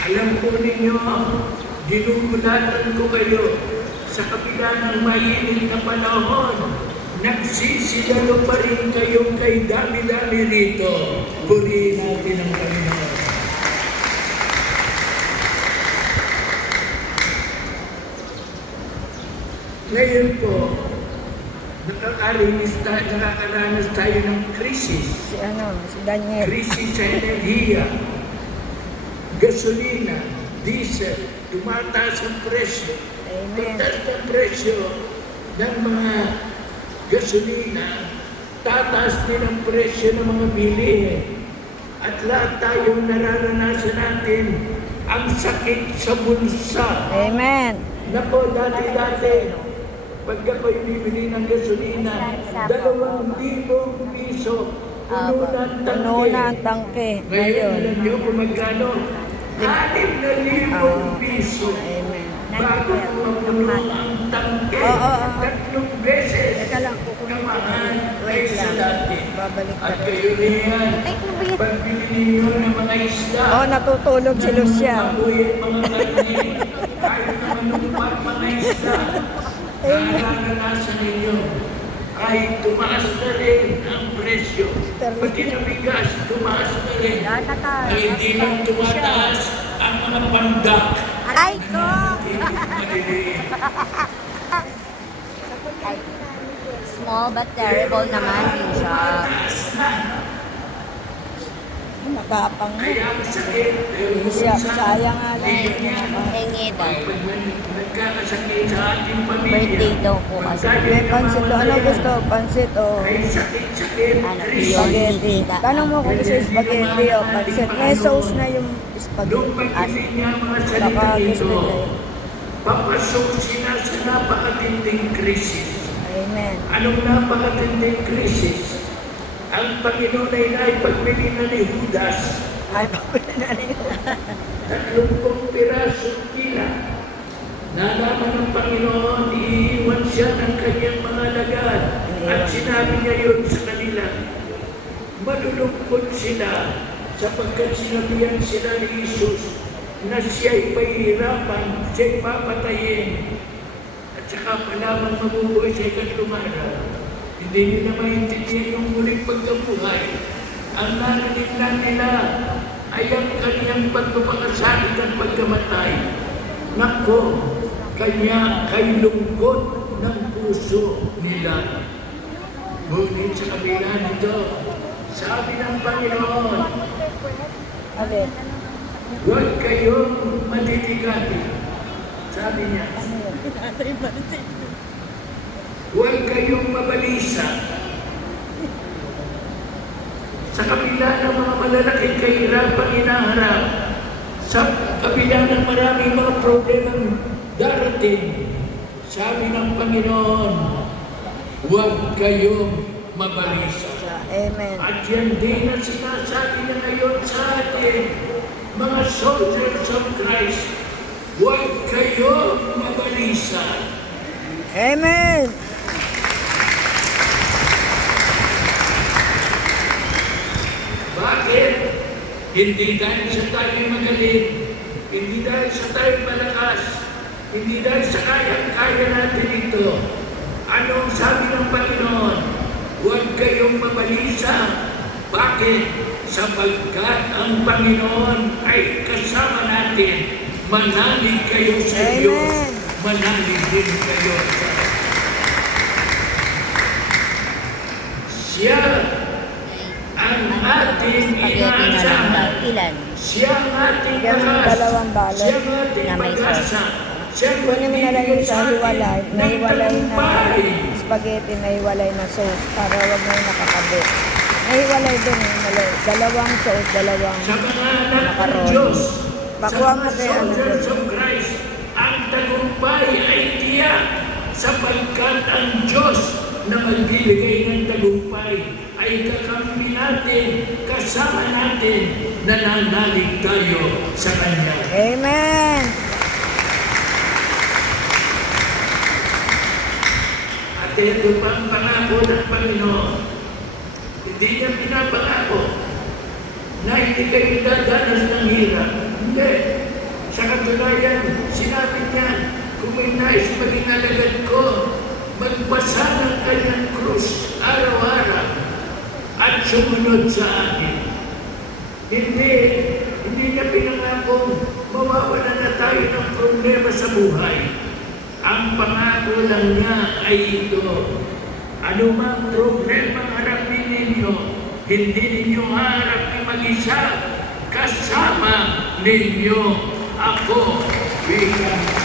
Alam po ninyo, ginugulatan ko kayo sa kabila ng mainit na panahon. Nagsisidalo pa rin kayo kay dami-dami rito. Purihin natin ang Panginoon. Ngayon po, nakakaranas tayo ng krisis. Si Daniel. Krisis sa enerhiya, gasolina, diesel, tumataas ang presyo. Amen. Pagtaas ng presyo ng mga gasolina, tataas din ang presyo ng mga bilihin. At lahat tayong nararanasan natin ang sakit sa bulsa. Amen. Nako, dati-dati, pag ako'y bibili ng gasolina, 2,000 piso, puno na ang tangke. Ngayon, Ngayon. alam niyo kung magkano? 6,000 piso. Amen. Bago ko mapuno ang tangke, Oo. 3 beses. Teka lang, kukunin ko. Kamahal Wait kaysa lang. dati. Babalik At ka. kayo rin yan, pagbili niyo ng mga isla, Oh, natutulog si Lucia. baboy at mga karne, kahit na manumpat mga isla, nararanasan ninyo. Kahit tumaas na rin ang presyo, pati na bigas, tumaas na rin. Ay hindi lang tumataas ang mga pandak. Aray ko! Maliliit. Small but terrible naman din siya. Matapang na. Kaya ang sakit, Siya, sayang nga lang. Hingi daw. pag nagkakasakit sa ating pamilya, Birthday daw po kasi. May pansit o ano gusto? Pansit o ay sakit-sakit, Ano, spaghetti. Tanong mo kung gusto yung spaghetti o pansit. May sauce na yung nung spaghetti. pagkinig niya ang mga Baka salita gusto nito, niya. papasok sila sa napakatinding krisis. Amen. Anong napakatinding krisis? Ang Panginoon ay naipagpili na ni Judas, Ay, pabili na rin. 30 pirasong tila. Nalaman ng Panginoon, iiwan siya ng kanyang mga lagad. At sinabi niya yun sa kanila, malulungkot sila sapagkat sinabihan sila ni Jesus na siya'y pahihirapan, siya'y papatayin. At saka pa lamang mabubuhay sa ikatlong araw. Hindi nila maintindihan yung muling pagkabuhay. Ang narinig lang nila ay ang kanyang pagpapakasakit at pagkamatay. Nako, kanya kay lungkot ng puso nila. Ngunit sa kabila nito, sabi ng Panginoon, Alin? huwag kayong matitigati. Sabi niya, huwag kayong mabalisa. Sa kabila ng mga malalaking kahirapang inaharap, sa kabila ng maraming mga problemang darating, sabi ng Panginoon, huwag kayong mabalisa. Amen. At yan din ang sinasabi niya ngayon sa atin, mga soldiers of Christ, huwag kayong mabalisa. Amen. Bakit? Hindi dahil sa tayo magaling, hindi dahil sa tayo malakas, hindi dahil sa kaya natin ito. Ano ang sabi ng Panginoon? Huwag kayong mabalisa. Bakit? Sapagkat ang Panginoon ay kasama natin. Manalig kayo sa Diyos. Amen. Manalig din kayo sa Siya ang ating Spaghetti na lang daw. inaasahan. Ilan? Siya ang ating Yan ang lakas. dalawang balot. Siya ang ating Na may pag-asa. Siya ang Kunin mo na lang yung sa hiwalay. ng Nahiwalay na tagumpay. spaghetti, nahiwalay na sauce para wag mo yung nakakabit. Nahiwalay din yung mali. Dalawang sauce, dalawang Sa mga anak ng macaroni. Diyos, Bakuha sa mo mga kay ano soldiers doon. of Christ, ang tagumpay ay tiyak sapagkat ang Diyos na magbibigay ng tagumpay ay kakampi natin, kasama natin, nananalig tayo sa Kanya. Amen. At ito pa ang pangako ng Panginoon. Hindi niya pinapangako na hindi kayo dadanas ng hirap. Hindi. katunayan, sinabi niya, kung may nais maging alagad ko, magbasa ng kanyang krus araw-araw at sumunod sa akin. Hindi niya pinangakong mawawala na tayo ng problema sa buhay. Ang pangako lang niya ay ito. Anumang problema harapin ninyo, hindi ninyo haharapin mag-isa, kasama ninyo ako bilang